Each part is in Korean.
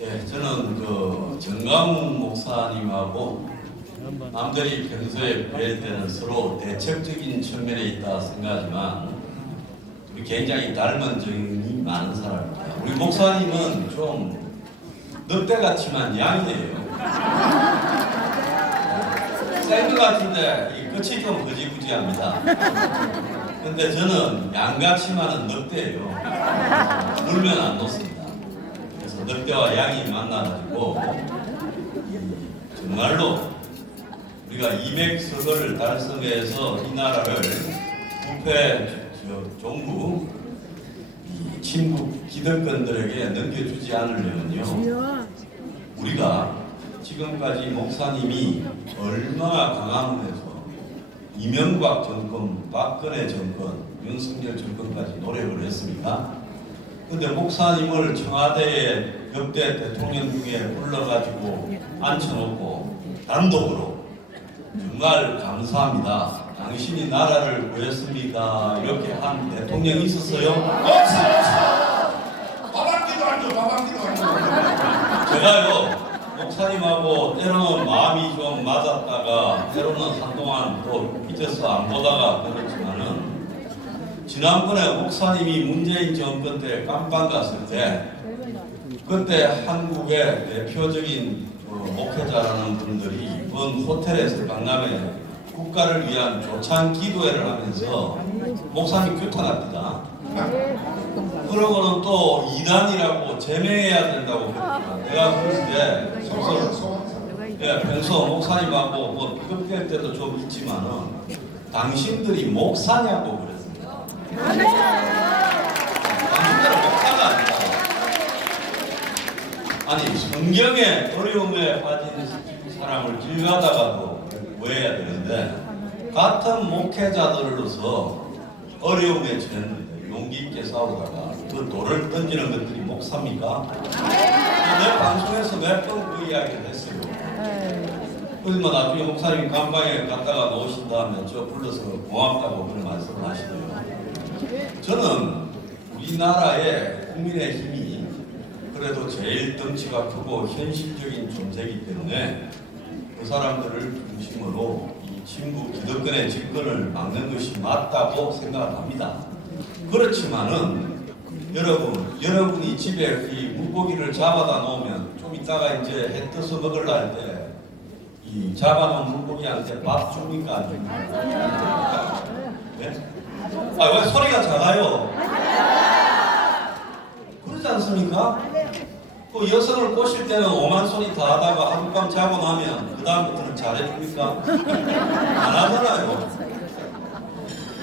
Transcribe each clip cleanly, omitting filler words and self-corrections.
예, 저는 그 정광훈 목사님하고 남들이 평소에 뵐 때는 서로 대척적인 측면에 있다 생각하지만 우리 굉장히 닮은 점이 많은 사람입니다. 우리 목사님은 좀 늑대 같지만 양이에요. 센 것 같은데 이 끝이 좀 거지부지합니다. 근데 저는 양같지만은 늑대예요. 물면 안 놓습니다. 그래서 늑대와 양이 만나가지고 정말로 우리가 200석을 달성해서 이 나라를 부패 종부 친북 기득권들에게 넘겨주지 않으려면요, 우리가 지금까지 목사님이 얼마나 강화문에서 이명박 정권, 박근혜 정권, 윤석열 정권까지 노력을 했습니까? 근데 목사님을 청와대에 역대 대통령 중에 불러가지고 앉혀놓고 단독으로 정말 감사합니다, 당신이 나라를 구했습니다, 이렇게 한 대통령이 있었어요? 없어! 바람기도 안 줘, 바람기도 안 줘. 제가요, 목사님하고 때로는 마음이 좀 맞았다가 때로는 한동안 또 삐져서 안 보다가 그렇지만은 지난번에 목사님이 문재인 정권 때 깜빵 갔을 때 그때 한국의 대표적인 목회자라는 분들이 본 호텔에서 강남에 국가를 위한 조찬 기도회를 하면서 목사님 규탄합니다. 그러고는 또 이단이라고 제명해야 된다고 그랬습니다. 내가 그때 평소 목사님하고 뭐 급할 때도 좀 있지만은 당신들이 목사냐고 그랬습니다. 당신들은 목사가 아니다. 아니 성경에 어려움에 빠진 사람을 길 가다가도 구해야 되는데 같은 목회자들로서 어려움에 처했는데 용기 있게 싸우다가 그 돌을 던지는 것들이 목사입니까? 내 방송에서 몇 번 그 이야기를 했어요. 그래서 뭐 나중에 목사님 감방에 갔다가 나오신 다음에 저 불러서 고맙다고 그런 말씀을 하시더라고요. 저는 우리나라의 국민의힘이 그래도 제일 덩치가 크고 현실적인 존재이기 때문에 그 사람들을 중심으로 이 친북 기득권의 집권을 막는 것이 맞다고 생각을 합니다. 그렇지만은 여러분이 집에 이 물고기를 잡아다 놓으면 좀 이따가 이제 해 떠서 먹으려 할 때 이 잡아놓은 물고기한테 밥 줍니까 안 줍니까? 네? 아, 왜 소리가 작아요? 그러지 않습니까? 그 여성을 꼬실 때는 오만 소리 다 하다가 하룻밤 자고 나면 그 다음부터는 잘해줍니까? 안 하잖아요.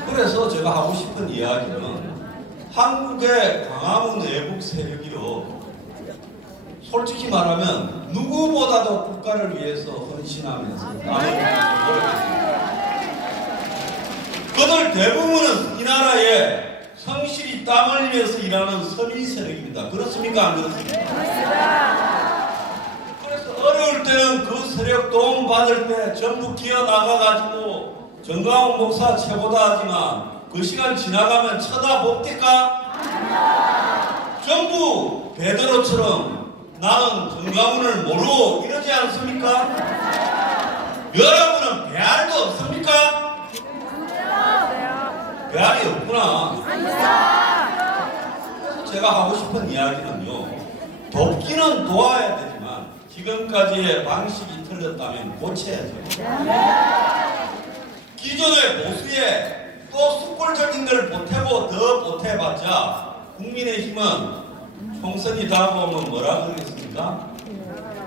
그래서 제가 하고 싶은 이야기는 한국의 광화문 내북 세력이요, 솔직히 말하면 누구보다도 국가를 위해서 헌신하면서 그들 대부분은 이 나라에 성실히 땀 흘리면서 일하는 서민 세력입니다. 그렇습니까? 안 그렇습니까? 그래서 어려울 때는 그 세력 도움 받을 때 전부 기어 나가가지고 정광훈 목사 최고다 하지만 그 시간 지나가면 쳐다봅니까? 전부 베드로처럼 나는 정광훈을 모르고 이러지 않습니까? 여러분은 배알도 없습니까? 배알이 없구나. 제가 하고 싶은 이야기는요, 돕기는 도와야 되지만 지금까지의 방식이 틀렸다면 고쳐야죠. 기존의 보수에 또 숫골적인 걸 보태고 더 보태봤자 국민의힘은 총선이 다가오면 뭐라 그러겠습니까?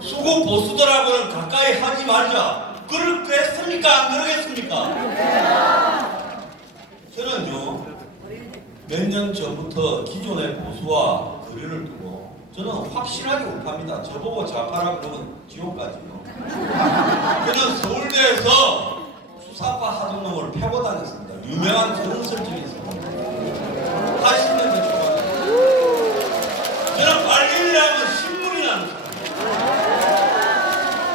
수구 보수들하고는 가까이 하지 말자. 그랬습니까? 안 그러겠습니까? 저는요, 몇 년 전부터 기존의 보수와 거리를 두고 저는 확실하게 욱합니다. 저보고 좌파라 그러면 지옥 가지요. 저는 서울대에서 수사파 하동놈을 패고 다녔습니다. 유명한 전설적인 사람. 80년 전 초반에. 저는 빨갱이라면 신문이 나는 사람.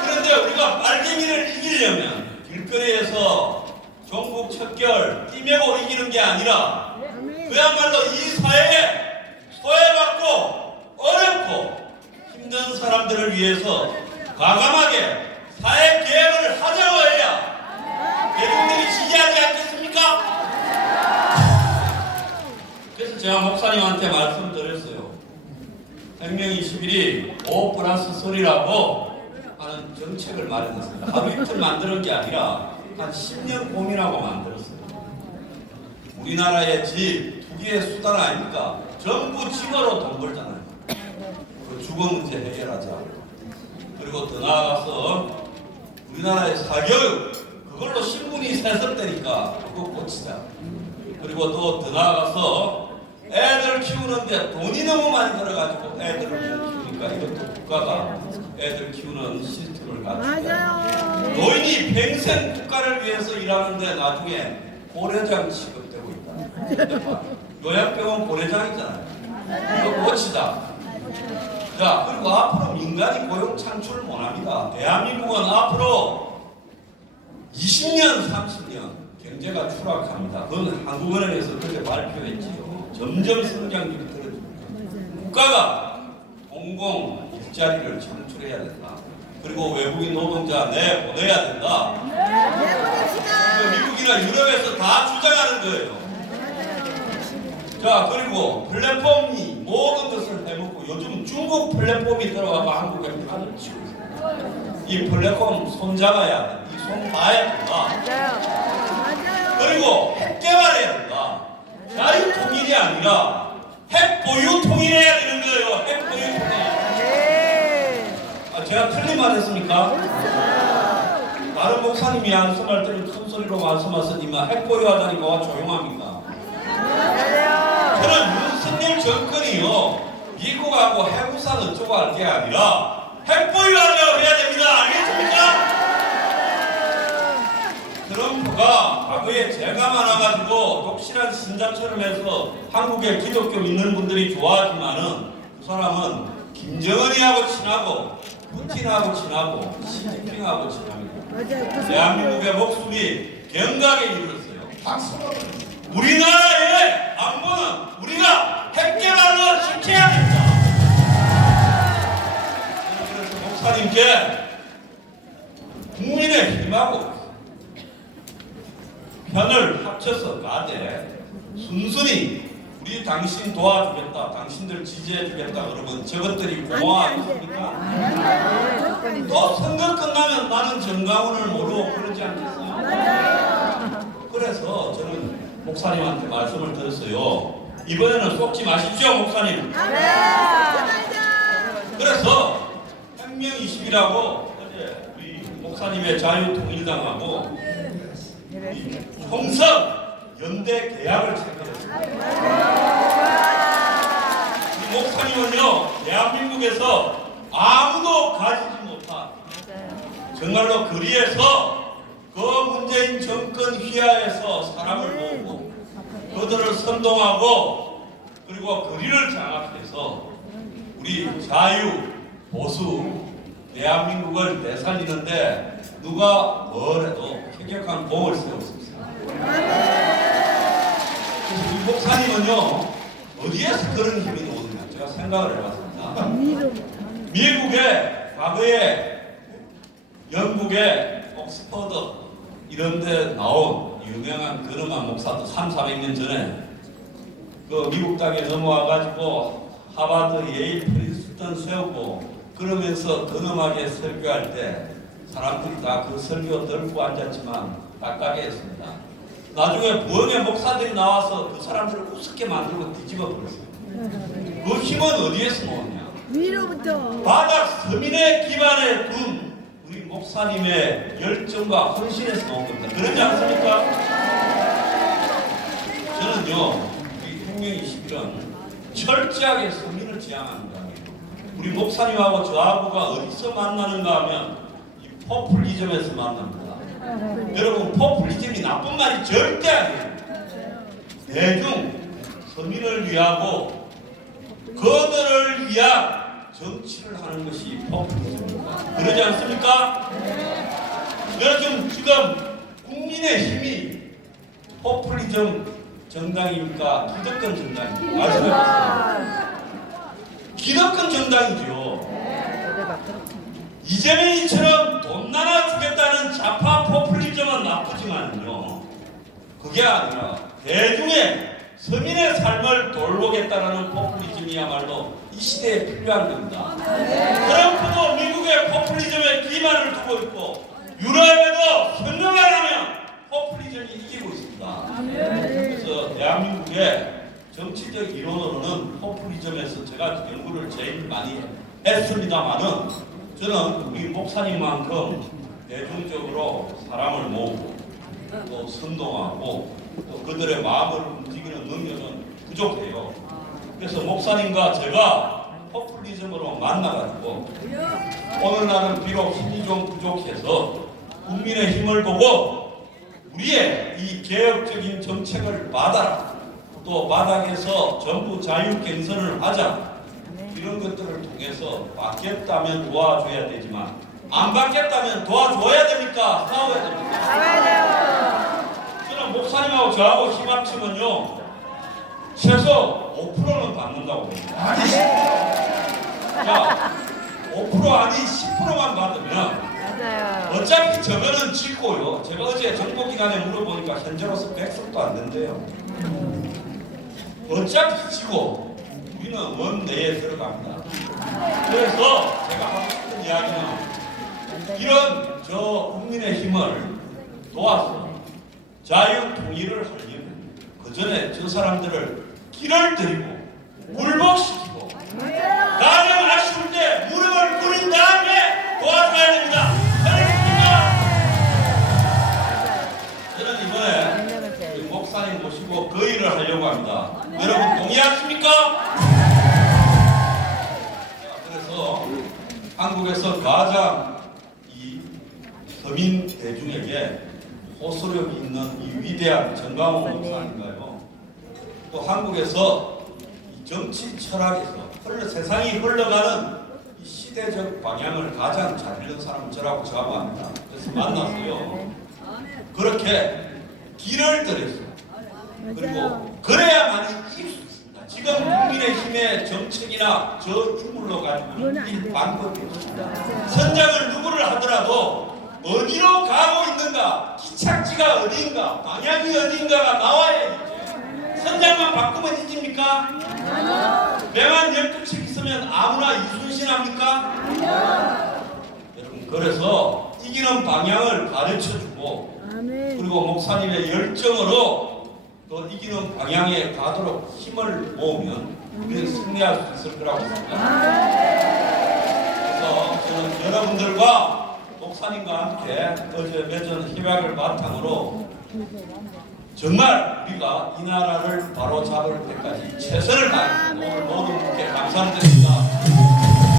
그런데 우리가 빨갱이를 이기려면 길거리에서 종북 척결 띠매고 이기는 게 아니라 그야말로 이 사회에 소외받고 어렵고 힘든 사람 사람들을 위해서 과감하게 사회 개혁을 하자고 해야 대중들이 지지하지 않겠습니까? 그래서 제가 목사님한테 말씀드렸어요. 혁명 21이 5+3라고 하는 정책을 마련했습니다. 하루 이틀 만드는 게 아니라 한 10년 고민하고 만들었어요. 우리나라의 집, 투기의 수단 아닙니까? 전부 집으로 돈 벌잖아요. 그 주거 문제 해결하자. 그리고 더 나아가서 우리나라의 사교육, 그걸로 신분이 세습되니까 그거 고치자. 그리고 또 더 나아가서 애들 키우는데 돈이 너무 많이 들어가지고 애들을 못 키우니까 이것도 국가가 애들 키우는 시스템을 갖추자. 노인이 평생 국가를 위해서 일하는데 나중에 고려장 취급되고 있다. 요양병원 고려장이잖아요. 이거 고치자. 자, 그리고 앞으로 민간이 고용 창출을 못합니다. 대한민국은 앞으로 20년, 30년 경제가 추락합니다. 그건 한국은행에서 그렇게 발표했지요. 점점 성장률이 떨어집니다. 국가가 공공 일자리를 창출해야 된다. 그리고 외국인 노동자 내보내야 된다. 미국이나 유럽에서 다 주장하는 거예요. 자, 그리고 플랫폼이 모든 것을 해먹고 요즘 중국 플랫폼이 들어가고 한국에 판을 치고 있습니다. 이 플랫폼 손잡아야 돼. 이 손 놔야 된다. 그리고 핵 개발해야 된다. 자유 통일이 아니라 핵 보유 통일해야 되는 거예요. 핵 보유 통일. 제가 틀린 말 했습니까? 다른 목사님이 말씀할 때는 큰 소리로 말씀하시니만 핵 보유하다니까 와 조용합니까? 저는 윤석열 정권이요 미국하고 해구산 어쩌고 할 게 아니라 핵 보유하려고 해야 됩니다. 알겠습니까? 트럼프가 과거에 죄가 많아가지고 독실한 신자처럼 해서 한국의 기독교 믿는 분들이 좋아하지만은 그 사람은 김정은이하고 친하고 푸틴하고 친하고 시진핑하고 친합니다. 대한민국의 목숨이 경각에 이르렀어요. 우리나라의 안보는 우리가 핵개발로 지켜야 됩니다. 그래서 목사님께 국민의 힘하고 편을 합쳐서 가되 순순히 우리 당신 도와주겠다, 당신들 지지해주겠다 그러면 저것들이 고마워하겠습니까? 또 선거 끝나면 나는 정강훈을 모르고 그러지 않겠어요? 그래서 저는 목사님한테 말씀을 드렸어요. 이번에는 속지 마십시오, 목사님. 그래서 혁명 20이라고 어제 우리 목사님의 자유통일당하고 홍성 연대 계약을 체결했습니다. 이 목사님은요 대한민국에서 아무도 가지지 못한 정말로 거리에서 그 문재인 정권 휘하에서 사람을 모으고 그들을 선동하고 그리고 거리를 장악해서 우리 자유 보수 대한민국을 되살리는데 누가 뭐래도 쾌격한 공을 세웠습니다. 그래서 이 목사님은요 어디에서 그런 힘이 나오느냐 제가 생각을 해봤습니다. 미국의 과거에 영국의 옥스퍼드 이런 데 나온 유명한 근엄한 목사도 300~400년 전에 그 미국 땅에 넘어와가지고 하버드, 예일, 프린스턴 세우고 그러면서 근엄하게 설교할 때 사람들이 다 그 설교 듣고 앉았지만 깍깍해 했습니다. 나중에 부흥의 목사들이 나와서 그 사람들을 우습게 만들고 뒤집어 버렸어요. 그 힘은 어디에서 나오냐? 위로부터. 바닥 서민의 기반에 둔 우리 목사님의 열정과 헌신에서 나온 겁니다. 그러지 않습니까? 저는요, 우리 혁명 21은 철저하게 서민을 지향합니다. 우리 목사님하고 저하고가 어디서 만나는가 하면 이 포퓰리즘에서 만납니다. 여러분, 포퓰리즘이 나쁜 말이 절대 아니에요. 대중, 서민을 위하고 그들을 위한 정치를 하는 것이 포퓰리즘입니다. 그러지 않습니까? 지금 국민의힘이 포퓰리즘 정당입니까? 기득권 정당입니까? 말씀해보세요. 기득권 정당이죠. 이재명이처럼 돈 나눠주겠다는 좌파 포퓰리즘은 나쁘지만요, 그게 아니라 대중의 서민의 삶을 돌보겠다는 포퓰리즘이야말로 이 시대에 필요한 겁니다. 트럼프도 미국의 포퓰리즘에 기반을 두고 있고 유럽에도 선거가 나면 포퓰리즘이 이기고 있습니다. 그래서 대한민국의 정치적 이론으로는 포퓰리즘에서 제가 연구를 제일 많이 했습니다만은, 저는 우리 목사님만큼 대중적으로 사람을 모으고 또 선동하고 또 그들의 마음을 움직이는 능력은 부족해요. 그래서 목사님과 제가 포퓰리즘으로 만나가지고 오늘날은 비록 힘이 좀 부족해서 국민의 힘을 보고 우리의 이 개혁적인 정책을 받아라, 또 바닥에서 전부 자유갱선을 하자, 이런 것들을 통해서 받겠다면 도와줘야 되지만 안 받겠다면 도와줘야 됩니까? 싸워야 됩니까? 나가야 돼요. 저는 목사님하고 저하고 힘 합치면요, 최소 5%는 받는다고 봅니다. 아니, 자, 5% 아니 10%만 받으면 맞아요. 어차피 저거는 짓고요. 제가 어제 정보기관에 물어보니까 현재로서 100석도 안 된대요. 어차피 지고 우리는 먼 내에 들어갑니다. 그래서 제가 하고 싶은 이야기는 이런 저 국민의 힘을 도와서 자유 통일을 하려면 그 전에 저 사람들을 길을 들이고 굴복시키고 가장 아쉬울 때 무릎을 꿇은 다음에 도와줘야 됩니다. 저는 이번에 우리 목사님 모시고 그 일을 하려고 합니다. 여러분 동의하십니까? 그래서 한국에서 가장 이 서민 대중에게 호소력 있는 이 위대한 정강훈 목사님인가요? 또 한국에서 이 정치 철학에서 세상이 흘러가는 이 시대적 방향을 가장 잘 읽는 사람은 저라고 자부합니다. 그래서 만났어요. 그렇게 길을 들였어요. 그리고 그래야만 이길 수 있습니다. 지금 국민의힘의 정책이나 저 인물로 가지고는 이길 방법이 없습니다. 선장을 누구를 하더라도 어디로 가고 있는가, 기착지가 어디인가, 방향이 어디인가가 나와야 이제. 선장만 바꾸면 이깁니까? 배만 12척 있으면 아무나 이순신 합니까? 여러분, 그래서 이기는 방향을 가르쳐주고 그리고 목사님의 열정으로 또 이기는 방향에 가도록 힘을 모으면 우리는 승리할 수 있을 거라고 생각합니다. 그래서 저는 여러분들과 목사님과 함께 어제 맺은 협약을 바탕으로 정말 우리가 이 나라를 바로 잡을 때까지 최선을 다하겠습니다. 오늘 모든 분께 감사드립니다.